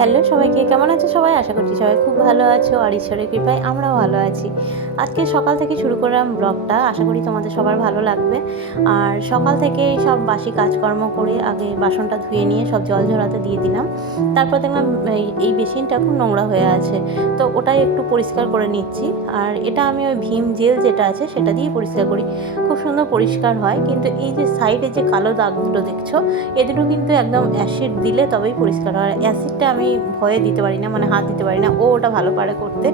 Hello সবাইকে, কেমন আছো সবাই? আশা করছি সবাই খুব ভালো আছো আর ঈশ্বরের কৃপায় আমরাও ভালো আছি। আজকে সকাল থেকে শুরু করলাম ব্লগটা, আশা করি তোমাদের সবার ভালো লাগবে। আর সকাল থেকে সব বাসি কাজকর্ম করে আগে বাসনটা ধুয়ে নিয়ে সব জল ঝরাতে দিয়ে দিলাম। তারপর দেখলাম এই বেসিনটা খুব নোংরা হয়ে আছে, তো ওটাই একটু পরিষ্কার করে নিচ্ছি। আর এটা আমি ওই ভীম জেল যেটা আছে সেটা দিয়েই পরিষ্কার করি, খুব সুন্দর পরিষ্কার হয়। কিন্তু এই যে সাইডে যে কালো দাগগুলো দেখছো, এ দুটো কিন্তু একদম অ্যাসিড দিলে তবেই পরিষ্কার হয়। অ্যাসিডটা আমি ভয়ে দিতে পারি না, মানে হাত দিতে পারি না, ও ওটা ভালো পারে করতে।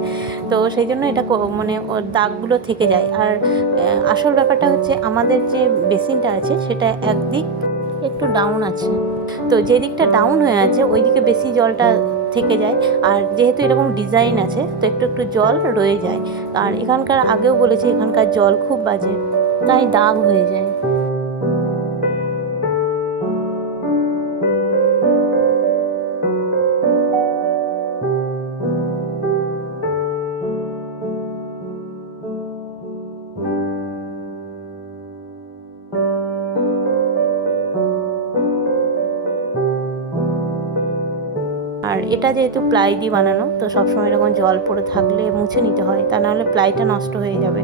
তো সেই জন্য এটা মানে ওর দাগগুলো থেকে যায়। আর আসল ব্যাপারটা হচ্ছে আমাদের যে বেসিনটা আছে সেটা একদিক একটু ডাউন আছে, তো যে দিকটা ডাউন হয়ে আছে ওই দিকে বেশি জলটা থেকে যায়। আর যেহেতু এরকম ডিজাইন আছে তো একটু একটু জল রয়ে যায়। আর এখানকার আগেও বলেছি এখানকার জল খুব বাজে, তাই দাগ হয়ে যায়। আর এটা যেহেতু প্লাই দিয়ে বানানো, তো সবসময় এরকম জল পড়ে থাকলে মুছে নিতে হয়, তা নাহলে প্লাইটা নষ্ট হয়ে যাবে।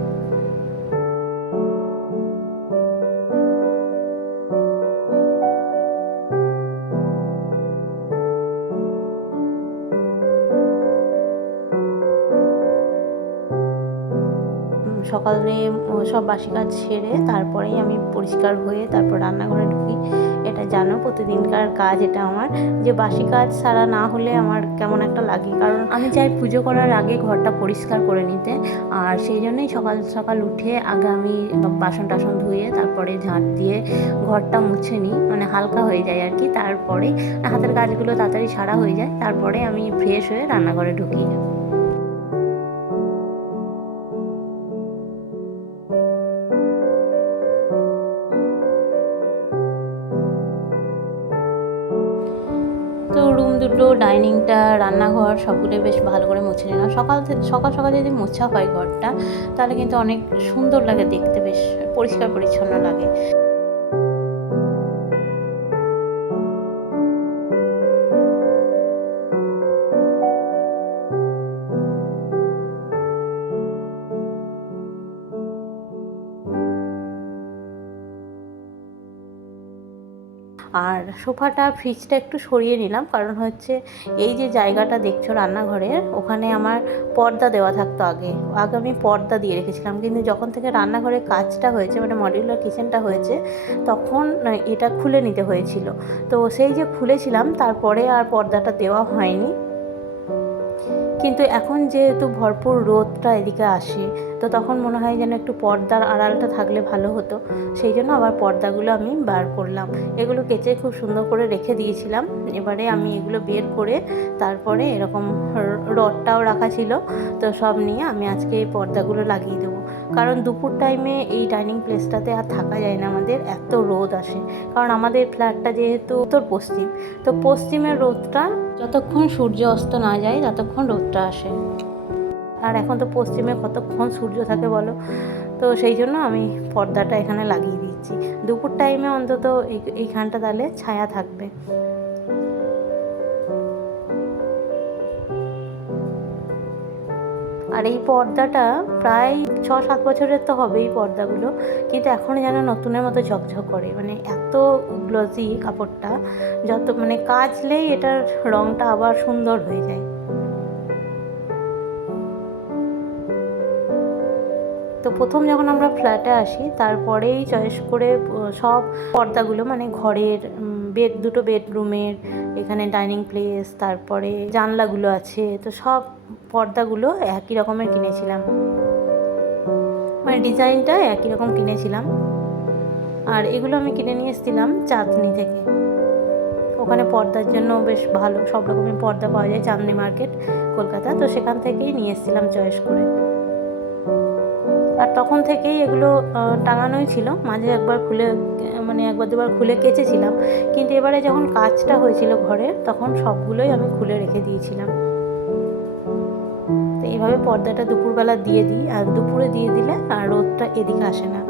সকালে সব বাসি কাজ সেরে তারপরেই আমি পরিষ্কার হয়ে তারপর রান্নাঘরে ঢুকি। এটা জানো প্রতিদিনকার কাজ এটা আমার, যে বাসি কাজ সারা না হলে আমার কেমন একটা লাগে, কারণ আমি চাই পুজো করার আগে ঘরটা পরিষ্কার করে নিতে। আর সেই জন্যই সকাল সকাল উঠে আগে আমি বাসন টাসন ধুয়ে তারপরে ঝাঁট দিয়ে ঘরটা মুছে নিই, মানে হালকা হয়ে যায় আর কি। তারপরে হাতের কাজগুলো তাড়াতাড়ি সারা হয়ে যায়, তারপরে আমি ফ্রেশ হয়ে রান্নাঘরে ঢুকি। তো রুম দুটো, ডাইনিংটা, রান্নাঘর সবগুলো বেশ ভালো করে মুছে নিলাম। সকাল সকাল যদি মোছা হয় ঘরটা, তাহলে কিন্তু অনেক সুন্দর লাগে দেখতে, বেশ পরিষ্কার পরিচ্ছন্ন লাগে। আর সোফাটা, ফ্রিজটা একটু সরিয়ে নিলাম, কারণ হচ্ছে এই যে জায়গাটা দেখছো রান্নাঘরের, ওখানে আমার পর্দা দেওয়া থাকতো আগে। আগে আমি পর্দা দিয়ে রেখেছিলাম, কিন্তু যখন থেকে রান্নাঘরের কাজটা হয়েছে, মানে মডিউলার কিচেনটা হয়েছে, তখন এটা খুলে নিতে হয়েছিল। তো সেই যে খুলেছিলাম তারপরে আর পর্দাটা দেওয়া হয়নি। কিন্তু এখন যেহেতু ভরপুর রোদটা এদিকে আসে, তো তখন মনে হয় যেন একটু পর্দার আড়ালটা থাকলে ভালো হতো। সেই জন্য আবার পর্দাগুলো আমি বার করলাম। এগুলো কেচে খুব সুন্দর করে রেখে দিয়েছিলাম। এবারে আমি এগুলো বের করে তারপরে এরকম রডটাও রাখা ছিল, তো সব নিয়ে আমি আজকে এই পর্দাগুলো লাগিয়ে দেবো। কারণ দুপুর টাইমে এই ডাইনিং প্লেসটাতে আর থাকা যায় না, আমাদের এত রোদ আসে। কারণ আমাদের ফ্ল্যাটটা যেহেতু উত্তর পশ্চিম, তো পশ্চিমের রোদটা যতক্ষণ সূর্য অস্ত না যায় ততক্ষণ রোদটা আসে। আর এখন তো পশ্চিমে কতক্ষণ সূর্য থাকে বলো। তো সেই জন্য আমি পর্দাটা এখানে লাগিয়ে দিচ্ছি। দুপুর টাইমে অন্তত এইখানটা তাহলে ছায়া থাকবে। আর এই পর্দাটা প্রায় 6-7 বছরের তো হবেই পর্দাগুলো, কিন্তু এখন যেন নতুনের মতো ঝকঝক করে, মানে এত গ্লসি কাপড়টা, যত মানে কাচলেই এটার রঙটা আবার সুন্দর হয়ে যায়। তো প্রথম যখন আমরা ফ্ল্যাটে আসি তারপরেই চয়েস করে সব পর্দাগুলো, মানে ঘরের দুটো বেডরুমের, এখানে ডাইনিং প্লেস, তারপরে জানলাগুলো আছে, তো সব পর্দাগুলো একই রকমের কিনেছিলাম, মানে ডিজাইনটা একই রকম কিনেছিলাম। আর এগুলো আমি কিনে নিয়ে এসেছিলাম চাঁদনি থেকে। ওখানে পর্দার জন্য বেশ ভালো সব রকমের পর্দা পাওয়া যায়, চাঁদনি মার্কেট, কলকাতা। তো সেখান থেকেই নিয়ে এসেছিলাম চয়েস করে। আর তখন থেকেই এগুলো টাঙানোই ছিল। মাঝে একবার খুলে, মানে একবার দুবার খুলে কেচেছিলাম, কিন্তু এবারে যখন কাজটা হয়েছিল ঘরের, তখন সবগুলোই আমি খুলে রেখে দিয়েছিলাম। তো এইভাবে পর্দাটা দুপুরবেলা দিয়ে দিই, আর দুপুরে দিয়ে দিলে আর রোদটা এদিকে আসে না।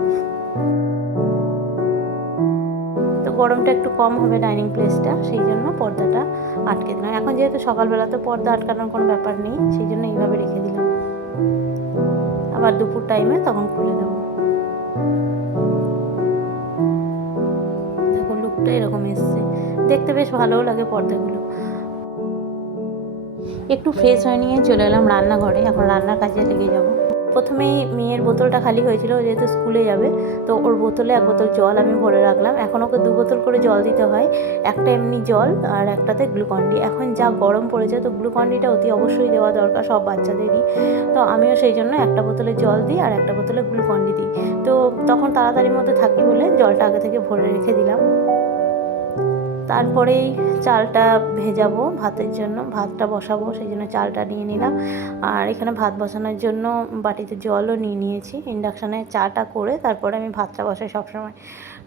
তো গরমটা একটু কম হবে ডাইনিং প্লেসটা, সেই জন্য পর্দাটা আটকে দিলাম। এখন যেহেতু সকালবেলা তো পর্দা আটকানোর কোনো ব্যাপার নেই, সেই জন্য এইভাবে রেখে দিলাম। আবার দুপুর টাইমে তখন খুলে দেবো। দেখো লুকটা এরকম এসছে, দেখতে বেশ ভালোও লাগে পর্দাগুলো। একটু ফ্রেশ হয়ে নিয়ে চলে এলাম রান্নাঘরে, এখন রান্নার কাজে লেগে যাব। প্রথমেই মেয়ের বোতলটা খালি হয়েছিল, যেহেতু স্কুলে যাবে, তো ওর বোতলে 1 বোতল জল আমি ভরে রাখলাম। এখন ওকে 2 বোতল করে জল দিতে হয়, একটা এমনি জল আর একটাতে গ্লুকন-ডি। এখন যা গরম পড়েছে, তো গ্লুকন-ডিটা অতি অবশ্যই দেওয়া দরকার সব বাচ্চাদেরই। তো আমিও সেই জন্য একটা বোতলে জল দিই আর একটা বোতলে গ্লুকন-ডি দিই। তো তখন তাড়াতাড়ির মধ্যে থাকি বলে জলটা আগে থেকে ভরে রেখে দিলাম। তারপরেই চালটা ভেজাবো ভাতের জন্য, ভাতটা বসাবো, সেই জন্য চালটা নিয়ে নিলাম। আর এখানে ভাত বসানোর জন্য বাটিতে জলও নিয়ে নিয়েছি। ইন্ডাকশানে চাটা করে তারপরে আমি ভাতটা বসাই সবসময়,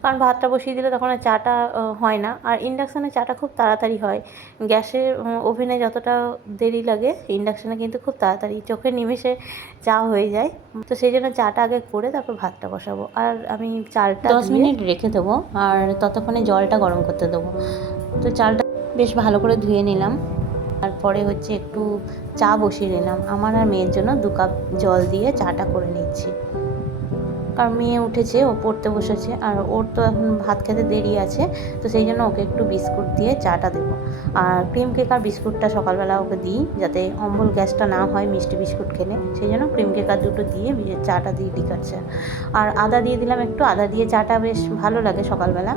কারণ ভাতটা বসিয়ে দিলে তখন আর চাটা হয় না। আর ইন্ডাকশানে চাটা খুব তাড়াতাড়ি হয়, গ্যাসের ওভেনে যতটা দেরি লাগে ইন্ডাকশানে কিন্তু খুব তাড়াতাড়ি চোখের নিমেষে চা হয়ে যায়। তো সেই জন্য চাটা আগে করে তারপর ভাতটা বসাবো। আর আমি চালটা 10 মিনিট রেখে দেবো, আর ততক্ষণে জলটা গরম করতে দেবো। তো চালটা বেশ ভালো করে ধুয়ে নিলাম। তারপরে হচ্ছে একটু চা বসিয়ে নিলাম। আমার আর মেয়ের জন্য 2 কাপ জল দিয়ে চাটা করে নিচ্ছি, কারণ মেয়ে উঠেছে, ও পড়তে বসেছে, আর ওর তো এখন ভাত খেতে দেরি আছে। তো সেই জন্য ওকে একটু বিস্কুট দিয়ে চাটা দেবো। আর ক্রিম কেক আর বিস্কুটটা সকালবেলা ওকে দিই, যাতে অম্বল গ্যাসটা না হয় মিষ্টি বিস্কুট খেলে। সেই জন্য ক্রিম কেক আর 2টো দিয়ে চাটা দিয়ে লিকার চা। আর আদা দিয়ে দিলাম একটু, আদা দিয়ে চাটা বেশ ভালো লাগে সকালবেলা।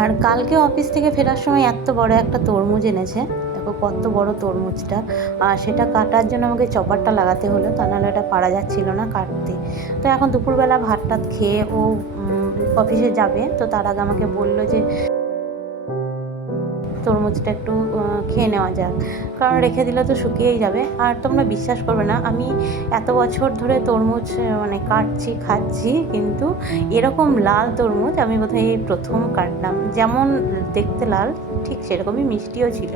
আর কালকে অফিস থেকে ফেরার সময় এত বড় একটা তরমুজ এনেছে, দেখো কত বড় তরমুজটা। আর সেটা কাটার জন্য আমাকে চপারটা লাগাতে হলো, তা নাহলে এটা পারা যাচ্ছিল না কাটতে। তো এখন দুপুরবেলা ভাত টাত খেয়ে ও অফিসে যাবে, তো তার আগে আমাকে বললো যে তরমুজটা একটু খেয়ে নেওয়া যাক, কারণ রেখে দিলে তো শুকিয়েই যাবে। আর তোমরা বিশ্বাস করবে না, আমি এত বছর ধরে তরমুজ মানে কাটছি খাচ্ছি, কিন্তু এরকম লাল তরমুজ আমি বোধহয় এই প্রথম কাটলাম। যেমন দেখতে লাল, ঠিক সেরকমই মিষ্টিও ছিল।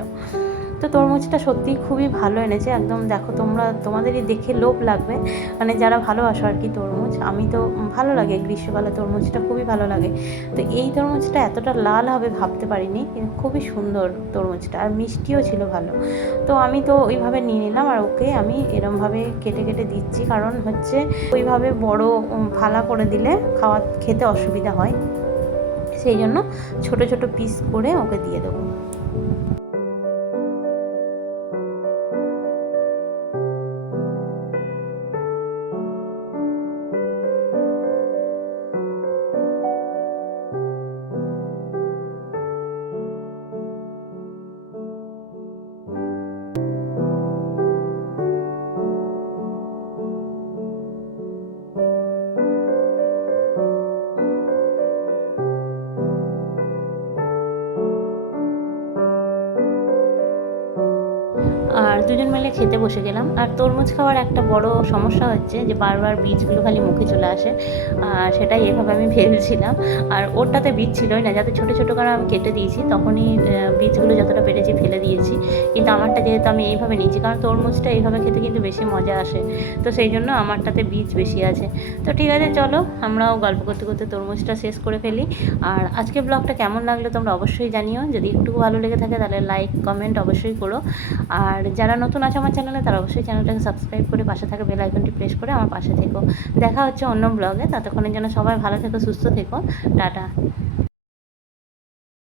তো তরমুজটা সত্যিই খুবই ভালো এনেছে, একদম দেখো তোমরা, তোমাদেরই দেখে লোভ লাগবে, মানে যারা ভালোবাসো আর কি তরমুজ। আমি তো ভালো লাগে, গ্রীষ্মকালে তরমুজটা খুবই ভালো লাগে। তো এই তরমুজটা এতটা লাল হবে ভাবতে পারিনি, কিন্তু খুবই সুন্দর তরমুজটা, আর মিষ্টিও ছিল ভালো। তো আমি তো ওইভাবে নিয়ে নিলাম, আর ওকে আমি এরমভাবে কেটে কেটে দিচ্ছি, কারণ হচ্ছে ওইভাবে বড় ফালা করে দিলে খেতে অসুবিধা হয়, সেই জন্য ছোট ছোট পিস করে ওকে দিয়ে দেবো। আর দুজন মিলে খেতে বসে গেলাম। আর তরমুজ খাওয়ার একটা বড় সমস্যা হচ্ছে যে বারবার বীজগুলো খালি মুখে চলে আসে, আর সেটাই এভাবে আমি ভেবেছিলাম। আর ওরটাতে বীজ ছিলই না, যাতে ছোটো ছোটো করে আমি কেটে দিয়েছি, তখনই বীজগুলো যতটা পেরেছি ফেলে দিয়েছি। কিন্তু আমারটা যেহেতু আমি এইভাবে নিয়েছি, কারণ তরমুজটা এইভাবে খেতে কিন্তু বেশি মজা আসে, তো সেই জন্য আমারটাতে বীজ বেশি আছে। তো ঠিক আছে, চলো আমরাও গল্প করতে করতে তরমুজটা শেষ করে ফেলি। আর আজকের ব্লগটা কেমন লাগলো তোমরা অবশ্যই জানিও, যদি একটু ভালো লেগে থাকে তাহলে লাইক কমেন্ট অবশ্যই করো। আর যারা নতুন আছে আমার চ্যানেলে, তারা অবশ্যই চ্যানেলটাকে সাবস্ক্রাইব করে পাশে থাকা বেল আইকনটি প্রেস করে আমার পাশে থেকো। দেখা হচ্ছে অন্য ব্লগে, ততক্ষণের জন্য সবাই ভালো থেকো, সুস্থ থেকো, টাটা।